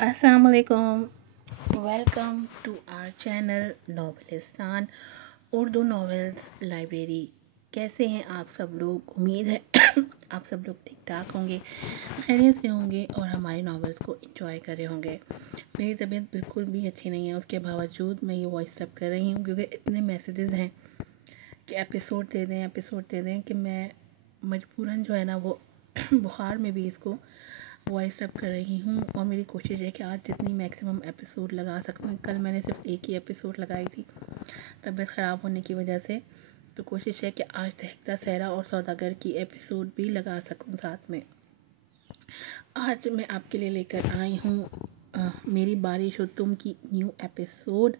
अस्सलाम वालेकुम। Welcome to our channel Novelistan Urdu novels library. कैसे हैं आप सब लोग? उम्मीद है आप सब लोग ठीक ठाक होंगे, खैरियत से होंगे और हमारी नॉवेल्स को एंजॉय कर रहे होंगे। मेरी तबीयत बिल्कुल भी अच्छी नहीं है, उसके बावजूद मैं ये वॉइस अप कर रही हूँ क्योंकि इतने मैसेजेस हैं कि एपिसोड दे दें कि मैं मजबूरन जो है ना वो बुखार में भी इसको वॉइस अप कर रही हूँ। और मेरी कोशिश है कि आज जितनी मैक्सिमम एपिसोड लगा सकूँ। कल मैंने सिर्फ एक ही एपिसोड लगाई थी तबीयत ख़राब होने की वजह से, तो कोशिश है कि आज दहकता सहरा और सौदागर की एपिसोड भी लगा सकूँ साथ में। आज मैं आपके लिए लेकर आई हूँ मेरी बारिश हो तुम की न्यू एपिसोड।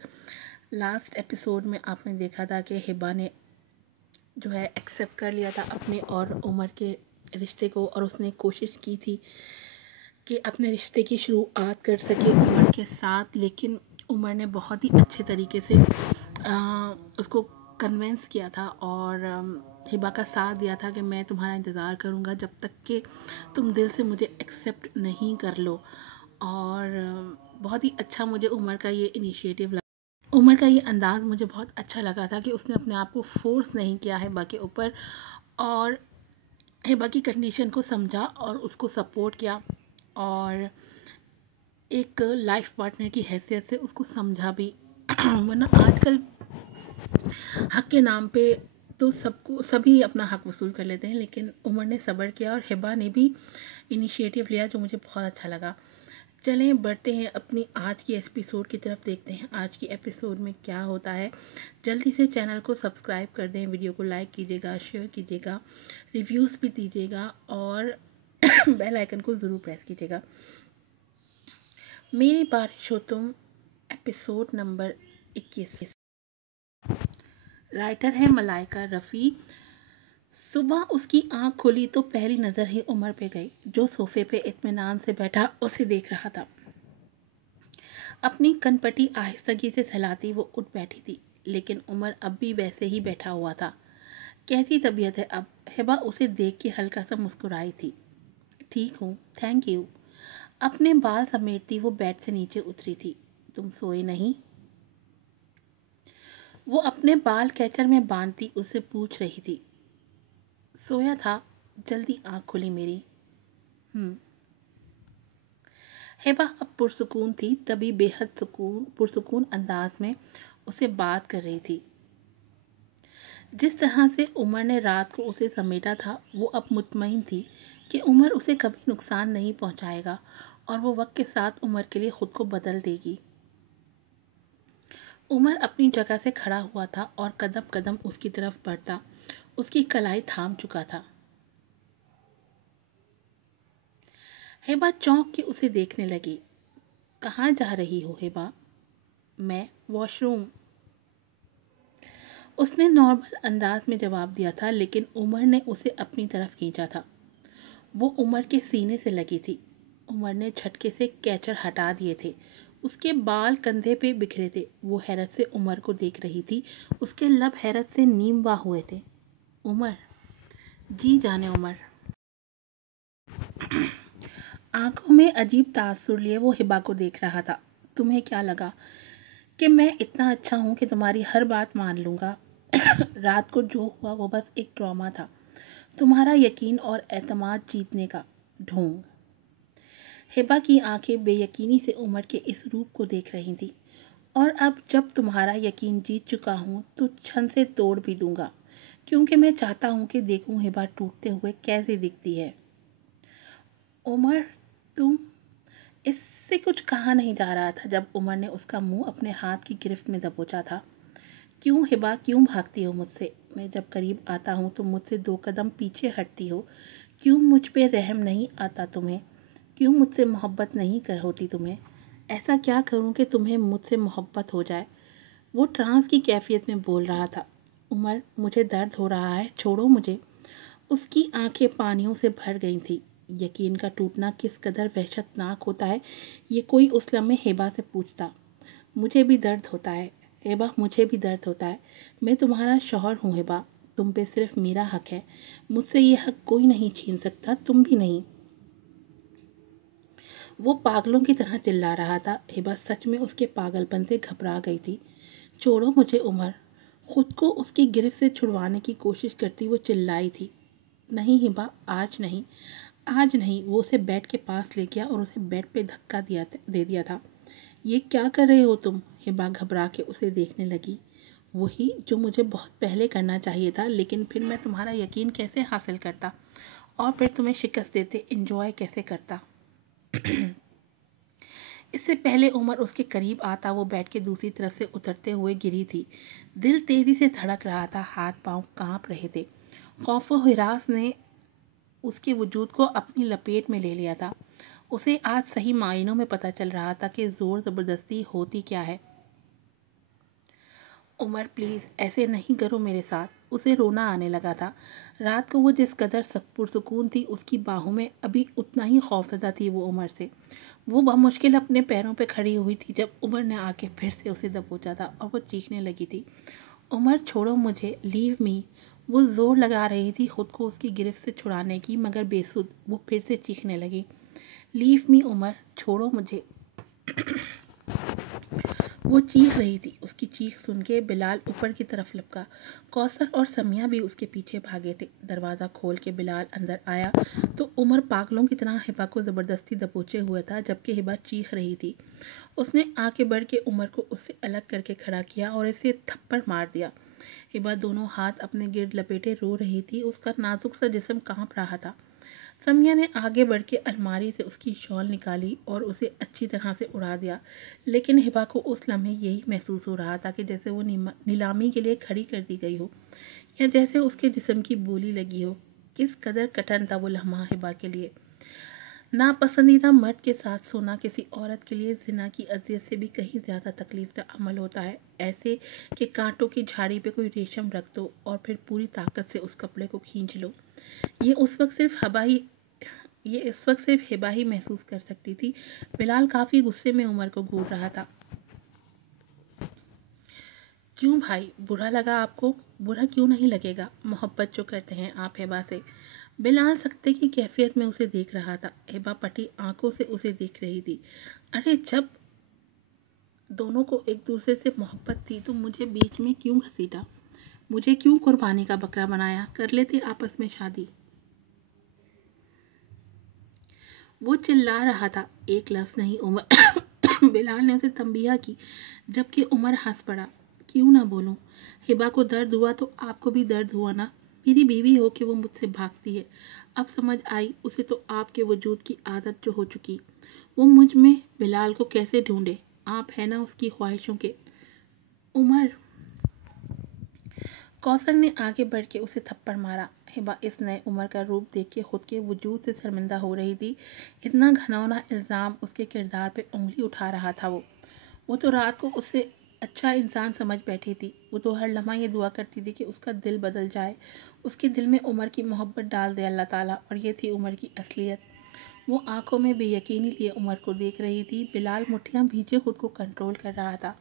लास्ट एपिसोड में आपने देखा था कि हिबा ने जो है एक्सेप्ट कर लिया था अपने और उमर के रिश्ते को, और उसने कोशिश की थी कि अपने रिश्ते की शुरुआत कर सके उमर के साथ। लेकिन उमर ने बहुत ही अच्छे तरीके से उसको कन्वेंस किया था और हिबा का साथ दिया था कि मैं तुम्हारा इंतज़ार करूँगा जब तक कि तुम दिल से मुझे एक्सेप्ट नहीं कर लो। और बहुत ही अच्छा मुझे उमर का ये इनिशिएटिव लगा। उमर का ये अंदाज़ मुझे बहुत अच्छा लगा था कि उसने अपने आप को फोर्स नहीं किया हिबा के ऊपर, और हिबा की कंडीशन को समझा और उसको सपोर्ट किया, और एक लाइफ पार्टनर की हैसियत से उसको समझा भी। वरना आजकल हक के नाम पे तो सभी अपना हक वसूल कर लेते हैं, लेकिन उमर ने सब्र किया और हिबा ने भी इनिशिएटिव लिया, जो मुझे बहुत अच्छा लगा। चलें बढ़ते हैं अपनी आज की एपिसोड की तरफ, देखते हैं आज की एपिसोड में क्या होता है। जल्दी से चैनल को सब्सक्राइब कर दें, वीडियो को लाइक कीजिएगा, शेयर कीजिएगा, रिव्यूज़ भी दीजिएगा और बेल आइकन को ज़रूर प्रेस कीजिएगा। मेरी बारिश हो तुम एपिसोड नंबर 21। राइटर है मलाइका रफ़ी। सुबह उसकी आंख खुली तो पहली नज़र ही उमर पे गई, जो सोफे पे इत्मीनान से बैठा उसे देख रहा था। अपनी कनपटी आहिस्तगी से सहलाती वो उठ बैठी थी, लेकिन उमर अब भी वैसे ही बैठा हुआ था। कैसी तबीयत है अब? हिबा उसे देख के हल्का सा मुस्कुराई थी। ठीक हूँ, थैंक यू। अपने बाल समेटती वो बेड से नीचे उतरी थी। तुम सोए नहीं? वो अपने बाल कैचर में बांधती उससे पूछ रही थी। सोया था, जल्दी आँख खुली मेरी। हिबा अब पुरसुकून थी, तभी बेहद पुरसुकून अंदाज में उसे बात कर रही थी। जिस तरह से उमर ने रात को उसे समेटा था, वो अब मुतमईन थी कि उमर उसे कभी नुकसान नहीं पहुंचाएगा और वो वक्त के साथ उमर के लिए ख़ुद को बदल देगी। उमर अपनी जगह से खड़ा हुआ था और कदम कदम उसकी तरफ बढ़ता उसकी कलाई थाम चुका था। हिबा चौंक के उसे देखने लगी। कहाँ जा रही हो हिबा? मैं वॉशरूम, उसने नॉर्मल अंदाज में जवाब दिया था, लेकिन उमर ने उसे अपनी तरफ खींचा था। वो उमर के सीने से लगी थी। उमर ने झटके से कैचर हटा दिए थे। उसके बाल कंधे पे बिखरे थे। वो हैरत से उमर को देख रही थी। उसके लब हैरत से नीमवा हुए थे। उमर, जी जाने उमर। आंखों में अजीब तासुर लिए वो हिबा को देख रहा था। तुम्हें क्या लगा कि मैं इतना अच्छा हूँ कि तुम्हारी हर बात मान लूँगा? रात को जो हुआ वो बस एक ड्रामा था, तुम्हारा यकीन और एतमाद जीतने का ढोंग। हिबा की आंखें बेयकीनी से उमर के इस रूप को देख रही थी। और अब जब तुम्हारा यकीन जीत चुका हूँ तो छन से तोड़ भी दूंगा, क्योंकि मैं चाहता हूँ कि देखूँ हिबा टूटते हुए कैसी दिखती है। उमर, तुम, इससे कुछ कहा नहीं जा रहा था जब उमर ने उसका मुंह अपने हाथ की गिरफ्त में दबोचा था। क्यों हिबा, क्यों भागती हो मुझसे? मैं जब करीब आता हूँ तो मुझसे 2 कदम पीछे हटती हो। क्यों मुझ पे रहम नहीं आता तुम्हें? क्यों मुझसे मोहब्बत नहीं कर होती तुम्हें? ऐसा क्या करूँ कि तुम्हें मुझसे मोहब्बत हो जाए? वो ट्रांस की कैफियत में बोल रहा था। उमर, मुझे दर्द हो रहा है, छोड़ो मुझे। उसकी आंखें पानियों से भर गई थी। यकीन का टूटना किस कदर वहशतनाक होता है, ये कोई उस लम्हे हिबा से पूछता। मुझे भी दर्द होता है हिबा, मुझे भी दर्द होता है। मैं तुम्हारा शौहर हूँ हिबा, तुम पे सिर्फ मेरा हक है। मुझसे ये हक कोई नहीं छीन सकता, तुम भी नहीं। वो पागलों की तरह चिल्ला रहा था। हिबा सच में उसके पागलपन से घबरा गई थी। छोड़ो मुझे उमर, खुद को उसकी गिरफ्त से छुड़वाने की कोशिश करती वो चिल्लाई थी। नहीं हिबा, आज नहीं, आज नहीं। वो उसे बेड के पास ले गया और उसे बेड पे धक्का दे दिया था। ये क्या कर रहे हो तुम? हिबा घबरा के उसे देखने लगी। वही जो मुझे बहुत पहले करना चाहिए था, लेकिन फिर मैं तुम्हारा यकीन कैसे हासिल करता और फिर तुम्हें शिकस्त देते एंजॉय कैसे करता। इससे पहले उमर उसके करीब आता वो बेड के दूसरी तरफ से उतरते हुए गिरी थी। दिल तेजी से धड़क रहा था, हाथ पांव कांप रहे थे। खौफ व हिरास ने उसके वजूद को अपनी लपेट में ले लिया था। उसे आज सही मायनों में पता चल रहा था कि जोर ज़बरदस्ती होती क्या है। उमर प्लीज़ ऐसे नहीं करो मेरे साथ। उसे रोना आने लगा था। रात को वो जिस कदर पुरसुकून थी, उसकी बाहों में अभी उतना ही खौफज़दा थी वो उमर से। वो बमुश्किल अपने पैरों पे खड़ी हुई थी जब उमर ने आके फिर से उसे दबोचा था और वो चीखने लगी थी, उमर छोड़ो मुझे, लीव मी। वो ज़ोर लगा रही थी खुद को उसकी गिरफ्त से छुड़ाने की, मगर बेसुध वो फिर से चीखने लगी, लीव मी उमर, छोड़ो मुझे। वो चीख रही थी। उसकी चीख सुन के बिलाल ऊपर की तरफ लपका। कौसर और समिया भी उसके पीछे भागे थे। दरवाज़ा खोल के बिलाल अंदर आया तो उमर पागलों की तरह हिबा को ज़बरदस्ती दबोचे हुए था, जबकि हिबा चीख रही थी। उसने आगे बढ़ के उमर को उससे अलग करके खड़ा किया और इसे थप्पड़ मार दिया। हिबा दोनों हाथ अपने गिर्द लपेटे रो रही थी। उसका नाजुक सा जिस्म कांप रहा था। समिया ने आगे बढ़ के अलमारी से उसकी शॉल निकाली और उसे अच्छी तरह से उड़ा दिया, लेकिन हिबा को उस लम्हे यही महसूस हो रहा था कि जैसे वो नीलामी के लिए खड़ी कर दी गई हो, या जैसे उसके जिस्म की बोली लगी हो। किस कदर कठिन था वो लम्हा हिबा के लिए। नापसंदीदा मर्द के साथ सोना किसी औरत के लिए ज़िना की अज़ियत से भी कहीं ज़्यादा तकलीफ का अमल होता है। ऐसे कि कांटों की झाड़ी पे कोई रेशम रख दो और फिर पूरी ताकत से उस कपड़े को खींच लो। ये उस वक्त सिर्फ हिबा ही महसूस कर सकती थी। बिलाल काफ़ी गुस्से में उमर को घूर रहा था। क्यों भाई, बुरा लगा आपको? बुरा क्यों नहीं लगेगा, मोहब्बत जो करते हैं आप हिबा से। बिलाल सख्ते की कैफियत में उसे देख रहा था। हिबा पटी आंखों से उसे देख रही थी। अरे जब दोनों को एक दूसरे से मोहब्बत थी तो मुझे बीच में क्यों घसीटा? मुझे क्यों कुर्बानी का बकरा बनाया? कर लेते आपस में शादी। वो चिल्ला रहा था, एक लफ्ज़ नहीं उमर। बिलाल ने उसे तंबीहा की, जबकि उमर हंस पड़ा। क्यों ना बोलूं? हिबा को दर्द हुआ तो आपको भी दर्द हुआ ना। मेरी बीवी हो के वो मुझसे भागती है। अब समझ आई उसे तो आपके वजूद की आदत जो हो चुकी। वो मुझ में बिलाल को कैसे ढूंढे? आप है ना उसकी ख्वाहिशों के। उमर, कौसर ने आगे बढ़ के उसे थप्पड़ मारा। हिबा इस नए उमर का रूप देख के खुद के वजूद से शर्मिंदा हो रही थी। इतना घनौना इल्ज़ाम उसके किरदार पे उंगली उठा रहा था। वो तो रात को उससे अच्छा इंसान समझ बैठी थी। वो तो हर लम्हा ये दुआ करती थी कि उसका दिल बदल जाए, उसके दिल में उमर की मोहब्बत डाल दे अल्लाह ताला। और ये थी उमर की असलियत। वो आंखों में बेयकीनी लिए उमर को देख रही थी। बिलाल मुठ्ठियाँ भींचे खुद को कंट्रोल कर रहा था।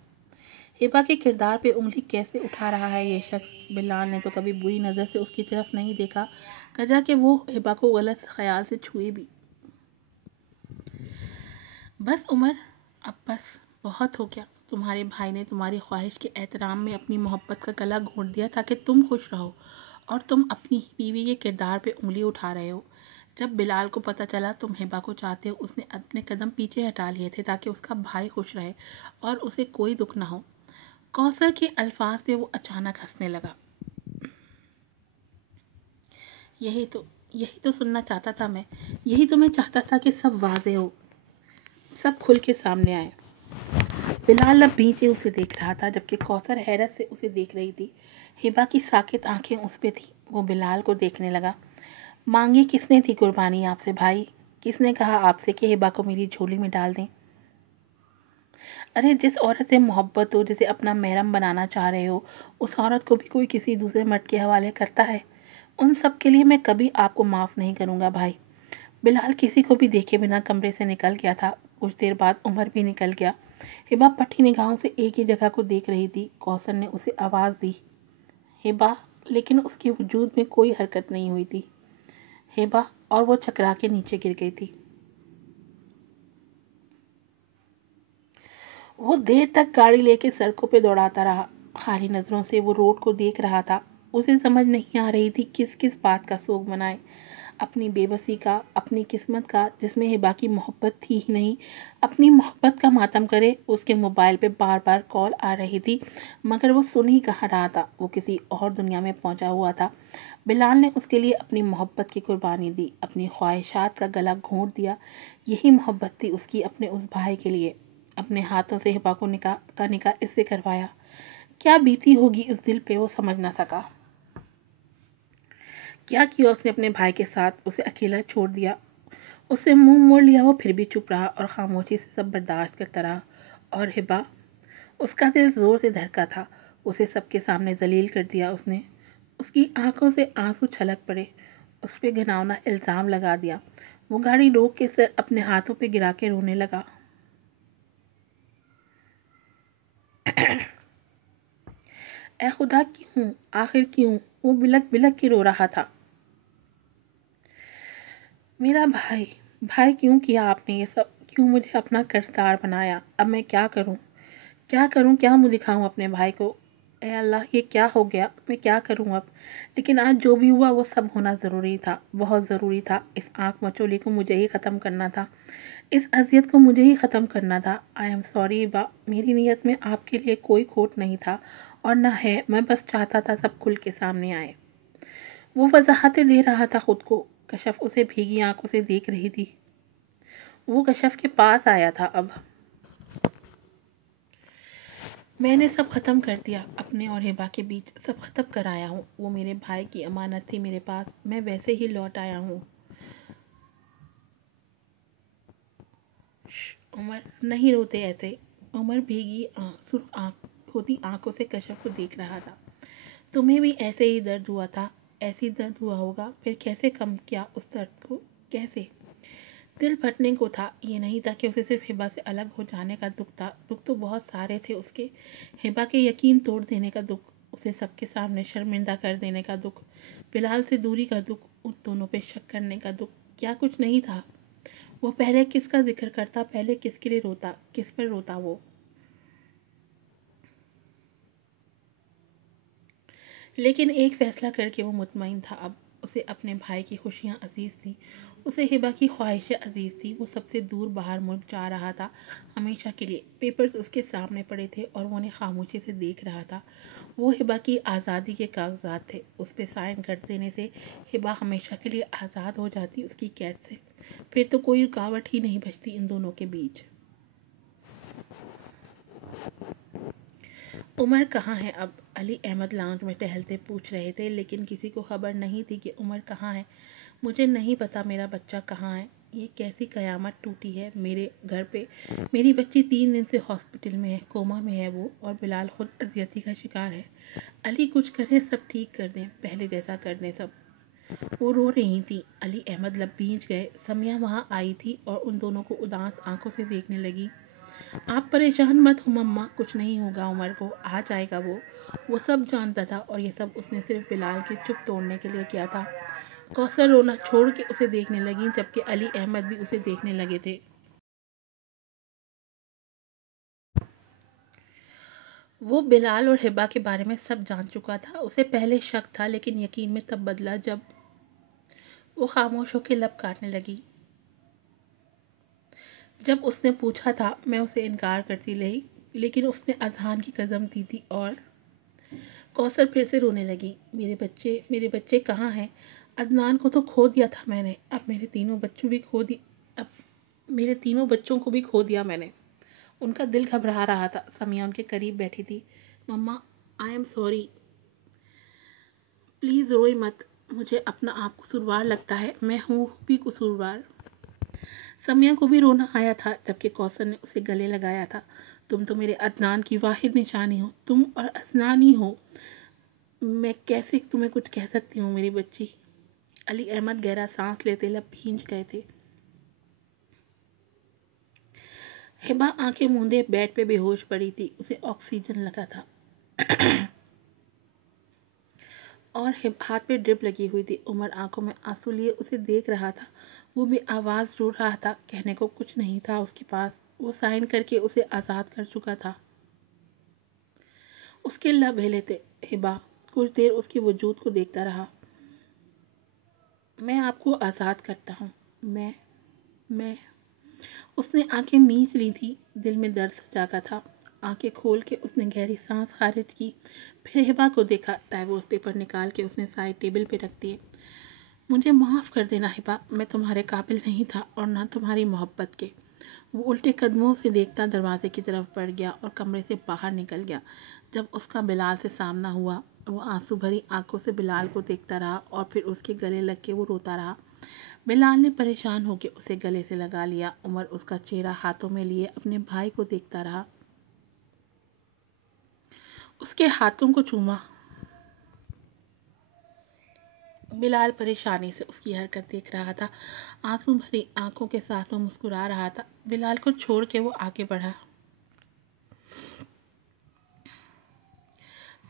हिबा के किरदार पे उंगली कैसे उठा रहा है ये शख्स? बिलाल ने तो कभी बुरी नज़र से उसकी तरफ नहीं देखा, कजा कि वो हिबा को गलत ख्याल से छुए भी। बस उमर, अब बस बहुत हो गया। तुम्हारे भाई ने तुम्हारी ख्वाहिश के एहतराम में अपनी मोहब्बत का गला घोंट दिया ताकि तुम खुश रहो, और तुम अपनी ही बीवी के किरदार पे उंगली उठा रहे हो। जब बिलाल को पता चला तुम हिबा को चाहते हो, उसने अपने कदम पीछे हटा लिए थे ताकि उसका भाई खुश रहे और उसे कोई दुख ना हो। कौसर के अल्फाज पे वो अचानक हंसने लगा। यही तो सुनना चाहता था मैं। यही तो मैं चाहता था कि सब वाज़ेह हो, सब खुल के सामने आए। बिलाल अब बीच उसे देख रहा था, जबकि कौसर हैरत से उसे देख रही थी। हिबा की साकित आंखें उस पे थी। वो बिलाल को देखने लगा। मांगी किसने थी कुर्बानी आपसे भाई? किसने कहा आपसे कि हिबा को मेरी झोली में डाल दें? अरे जिस औरत से मोहब्बत हो, जिसे अपना महरम बनाना चाह रहे हो, उस औरत को भी कोई किसी दूसरे मर्द के हवाले करता है। उन सब के लिए मैं कभी आपको माफ़ नहीं करूँगा भाई। बिलाल किसी को भी देखे बिना कमरे से निकल गया था। कुछ देर बाद उमर भी निकल गया। हिबा पट्टी निगाहों से एक ही जगह को देख रही थी। कौसर ने उसे आवाज़ दी, हिबा, लेकिन उसके वजूद में कोई हरकत नहीं हुई थी। हिबा, और वो चकरा के नीचे गिर गई थी। وہ دیر تک گاڑی لے کے سڑکوں پہ دوڑاتا رہا، خالی نظروں سے وہ روڈ کو دیکھ رہا تھا۔ اسے سمجھ نہیں آ رہی تھی کس کس بات کا سوگ منائے، اپنی بے بسی کا، اپنی قسمت کا جس میں ہبا کی محبت تھی ہی نہیں، اپنی محبت کا ماتم کرے۔ اس کے موبائل پہ بار بار کال آ رہی تھی مگر وہ سن ہی کہاں رہا تھا، وہ کسی اور دنیا میں پہنچا ہوا تھا۔ بلال نے اس کے لیے اپنی محبت کی قربانی دی، اپنی خواہشات کا گلا گھونٹ دیا۔ یہی محبت تھی اس کی اپنے اس بھائی کے لیے۔ اپنے ہاتھوں سے ہبا کو نکاح اس سے کروایا۔ کیا بیتی ہوگی اس دل پہ وہ سمجھ نہ سکا۔ کیا کیا اس نے اپنے بھائی کے ساتھ، اسے اکیلا چھوڑ دیا، اس سے منہ موڑ لیا۔ وہ پھر بھی چپ رہا اور خاموشی سے سب برداشت کرتا رہا۔ اور ہبا، اس کا دل زور سے دھڑکا تھا، اسے سب کے سامنے ذلیل کر دیا اس نے۔ اس کی آنکھوں سے آنسو چھلک پڑے، اس پہ گھناؤنا الزام لگا دیا۔ وہ گاڑی روک کے سر اپنے ہاتھوں پہ گرا کے رونے لگا۔ اے خدا، کیوں؟ آخر کیوں؟ وہ بلک بلک کے رو رہا تھا۔ میرا بھائی کیوں کیا آپ نے یہ سب؟ کیوں مجھے اپنا کردار بنایا؟ اب میں کیا کروں؟ کیا منہ دکھاؤں اپنے بھائی کو؟ اے اللہ، یہ کیا ہو گیا؟ میں کیا کروں اب؟ لیکن آج جو بھی ہوا وہ سب ہونا ضروری تھا، بہت ضروری تھا۔ اس آنکھ مچولی کو مجھے ہی ختم کرنا تھا، اس اذیت کو مجھے ہی ختم کرنا تھا۔ آئی ایم سوری با، میری نیت میں آپ کے لیے کوئی کھوٹ نہیں تھا اور نہ ہے، میں بس چاہتا تھا سب کھل کے سامنے آئے۔ وہ وضاحتیں دے رہا تھا خود کو۔ کشف اسے بھیگی آنکھوں سے دیکھ رہی تھی۔ وہ کشف کے پاس آیا تھا۔ اب میں نے سب ختم کر دیا، اپنے اور ہبا کے بیچ سب ختم کر آیا ہوں۔ وہ میرے بھائی کی امانت تھی میرے پاس، میں ویسے ہی لوٹ آیا ہوں۔ عمر، نہیں روتے ایسے۔ عمر بھیگی سرخ ہوتی آنکھوں سے کشف کو دیکھ رہا تھا۔ تمہیں بھی ایسے ہی درد ہوا تھا، ایسی درد ہوا ہوگا، پھر کیسے کم کیا اس درد کو؟ کیسے؟ دل پھٹنے کو تھا۔ یہ نہیں تھا کہ اسے صرف ہبا سے الگ ہو جانے کا دکھ تھا، دکھ تو بہت سارے تھے اس کے۔ ہبا کے یقین توڑ دینے کا دکھ، اسے سب کے سامنے شرمندہ کر دینے کا دکھ، بلال سے دوری کا دکھ، ان دونوں پہ شک کرنے کا دکھ، کیا کچھ نہیں تھا؟ وہ پہلے کس کا ذکر کرتا، پہلے کس کے لیے روتا، کس پر روتا وہ؟ لیکن ایک فیصلہ کر کے وہ مطمئن تھا۔ اب اسے اپنے بھائی کی خوشیاں عزیز تھیں، اسے ہبا کی خواہشیں عزیز تھیں۔ وہ سب سے دور باہر ملک جا رہا تھا ہمیشہ کے لیے۔ پیپرز اس کے سامنے پڑے تھے اور وہ انہیں خاموشی سے دیکھ رہا تھا۔ وہ ہبا کی آزادی کے کاغذات تھے، اس پہ سائن کر دینے سے ہبا ہمیشہ کے لیے آزاد ہو جاتی اس کی قید سے، پھر تو کوئی رکاوٹ ہی نہیں بچتی ان دونوں کے بیچ۔ عمر کہاں ہے اب؟ علی احمد لاؤنج میں ٹہلتے پوچھ رہے تھے، لیکن کسی کو خبر نہیں تھی کہ عمر کہاں ہے۔ مجھے نہیں پتا میرا بچہ کہاں ہے۔ یہ کیسی قیامت ٹوٹی ہے میرے گھر پہ۔ میری بچی 3 دن سے ہاسپٹل میں ہے، کوما میں ہے وہ، اور بلال خود اذیتی کا شکار ہے۔ علی کچھ کریں، سب ٹھیک کر دیں، پہلے جیسا کر دیں سب۔ وہ رو رہی تھی۔ علی احمد لب بھیج گئے۔ سمیہ وہاں آئی تھی اور ان دونوں کو اداس آنکھوں سے دیکھنے لگی۔ آپ پریشان مت ہو مما، کچھ نہیں ہوگا عمر کو، آ جائے گا وہ سب جانتا تھا، اور یہ سب اس نے صرف بلال کی چپ توڑنے کے لیے کیا تھا۔ کوثر رونا چھوڑ کے اسے دیکھنے لگی، جبکہ علی احمد بھی اسے دیکھنے لگے تھے۔ وہ بلال اور ہبا کے بارے میں سب جان چکا تھا۔ اسے پہلے شک تھا، لیکن یقین میں تب بدلا جب وہ خاموش ہو کے لب کاٹنے لگی۔ جب اس نے پوچھا تھا میں اسے انکار کرتی رہی، لیکن اس نے اذہان کی قسم دی تھی۔ اور کوثر پھر سے رونے لگی۔ میرے بچے کہاں ہیں؟ عدنان کو تو کھو دیا تھا میں نے، اب میرے تینوں بچوں کو بھی کھو دیا میں نے۔ ان کا دل گھبرا رہا تھا۔ سمیہ ان کے قریب بیٹھی تھی۔ مما، آئی ایم سوری، پلیز روئے مت، مجھے اپنا آپ قصوروار لگتا ہے، میں ہوں بھی قصوروار۔ سمیہ کو بھی رونا آیا تھا، جبکہ کوثر نے اسے گلے لگایا تھا۔ تم تو میرے عدنان کی واحد نشانی ہو، تم اور عدنان ہی ہو، میں کیسے تمہیں کچھ کہہ سکتی ہوں میری بچی؟ علی احمد گہرا سانس لیتے لب بھیج گئے تھے۔ ہبا آنکھیں موندے بیڈ پہ بے ہوش پڑی تھی، اسے آکسیجن لگا تھا اور ہاتھ پہ ڈرپ لگی ہوئی تھی۔ عمر آنکھوں میں آنسو لیے اسے دیکھ رہا تھا۔ وہ بھی آواز رو رہا تھا، کہنے کو کچھ نہیں تھا اس کے پاس۔ وہ سائن کر کے اسے آزاد کر چکا تھا۔ اس کے لب ہلے تھے۔ ہبا کچھ دیر اس کے وجود کو دیکھتا رہا۔ میں آپ کو آزاد کرتا ہوں۔ میں اس نے آنکھیں میچ لی تھی، دل میں درد جاگا تھا۔ آنکھیں کھول کے اس نے گہری سانس خارج کی، پھر ہبا کو دیکھا۔ ڈائیورس پیپر نکال کے اس نے سائڈ ٹیبل پہ رکھ دیے۔ مجھے معاف کر دینا ہبا، میں تمہارے قابل نہیں تھا اور نہ تمہاری محبت کے۔ وہ الٹے قدموں سے دیکھتا دروازے کی طرف بڑھ گیا اور کمرے سے باہر نکل گیا۔ جب اس کا بلال سے سامنا ہوا، وہ آنسو بھری آنکھوں سے بلال کو دیکھتا رہا اور پھر اس کے گلے لگ کے وہ روتا رہا۔ بلال نے پریشان ہو کے اسے گلے سے لگا لیا۔ عمر اس کا چہرہ ہاتھوں میں لیے اپنے بھائی کو دیکھتا رہا، اس کے ہاتھوں کو چوما۔ بلال پریشانی سے اس کی حرکت دیکھ رہا تھا، آنسو بھری آنکھوں کے ساتھ وہ مسکرا رہا تھا۔ بلال کو چھوڑ کے وہ آگے بڑھا۔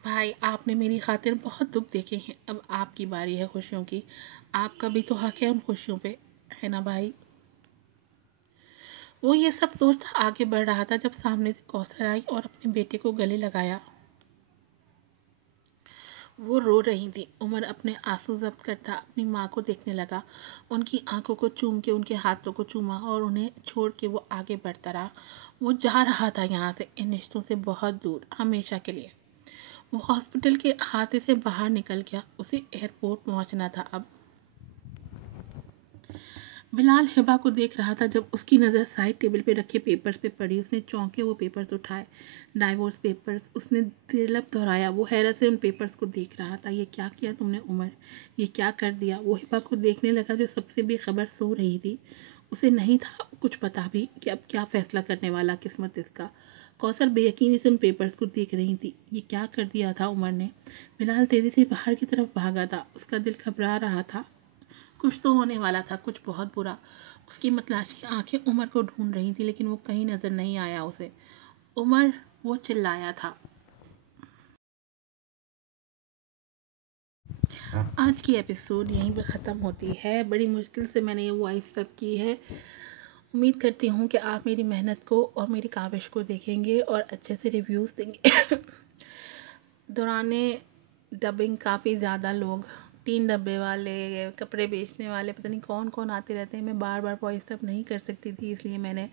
بھائی، آپ نے میری خاطر بہت دکھ دیکھے ہیں، اب آپ کی باری ہے خوشیوں کی۔ آپ کا بھی تو حق ہے ان خوشیوں پہ، ہے نا بھائی؟ وہ یہ سب سوچتا آگے بڑھ رہا تھا جب سامنے سے کوثر آئی اور اپنے بیٹے کو گلے لگایا۔ وہ رو رہی تھی۔ عمر اپنے آنسو ضبط کرتا اپنی ماں کو دیکھنے لگا، ان کی آنکھوں کو چوم کے ان کے ہاتھوں کو چوما اور انہیں چھوڑ کے وہ آگے بڑھتا رہا۔ وہ جا رہا تھا یہاں سے، ان رشتوں سے بہت دور، ہمیشہ کے لیے۔ وہ ہاسپٹل کے احاطے سے باہر نکل گیا، اسے ایئرپورٹ پہنچنا تھا اب۔ بلال ہبا کو دیکھ رہا تھا۔ جب اس کی نظر سائڈ ٹیبل پہ رکھے پیپرز پہ پڑی، اس نے چونک کے وہ پیپرز اٹھائے۔ ڈائیورس پیپرز، اس نے تیرلب دہرایا۔ وہ حیرت سے ان پیپرز کو دیکھ رہا تھا۔ یہ کیا کیا تم نے عمر؟ یہ کیا کر دیا؟ وہ ہبا کو دیکھنے لگا جو سب سے بے خبر سو رہی تھی۔ اسے نہیں تھا کچھ پتا بھی کہ اب کیا فیصلہ کرنے والا قسمت اس کا۔ کوثر بے یقینی سے ان پیپرز کو دیکھ رہی تھی۔ یہ کیا کر دیا تھا عمر نے؟ بلال تیزی سے باہر کی طرف بھاگا تھا، اس کا دل گھبرا رہا تھا۔ کچھ تو ہونے والا تھا، کچھ بہت برا۔ اس کی متلاشی آنکھیں عمر کو ڈھونڈ رہی تھی لیکن وہ کہیں نظر نہیں آیا اسے۔ عمر، وہ چلایا تھا۔ آج کی ایپیسوڈ یہیں پہ ختم ہوتی ہے۔ بڑی مشکل سے میں نے یہ وائس سب کی ہے۔ امید کرتی ہوں کہ آپ میری محنت کو اور میری کاوش کو دیکھیں گے اور اچھے سے ریویوز دیں گے۔ دوران ڈبنگ کافی زیادہ لوگ، 3 ڈبے والے، کپڑے بیچنے والے، پتہ نہیں کون کون آتے رہتے ہیں۔ میں بار بار وائس اپ نہیں کر سکتی تھی، اس لیے میں نے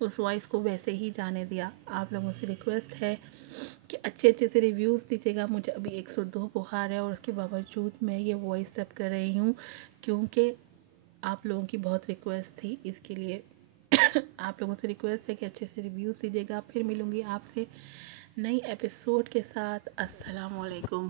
اس وائس کو ویسے ہی جانے دیا۔ آپ لوگوں سے ریکویسٹ ہے کہ اچھے سے ریویوز دیجیے گا۔ مجھے ابھی 102 بخار ہے اور اس کے باوجود میں یہ وائس اپ کر رہی ہوں کیونکہ آپ لوگوں کی بہت ریکویسٹ تھی، اس کے لیے آپ لوگوں سے ریکویسٹ ہے کہ اچھے سے ریویوز دیجیے گا۔ پھر ملوں گی آپ سے نئی ایپیسوڈ کے ساتھ۔ السلام علیکم۔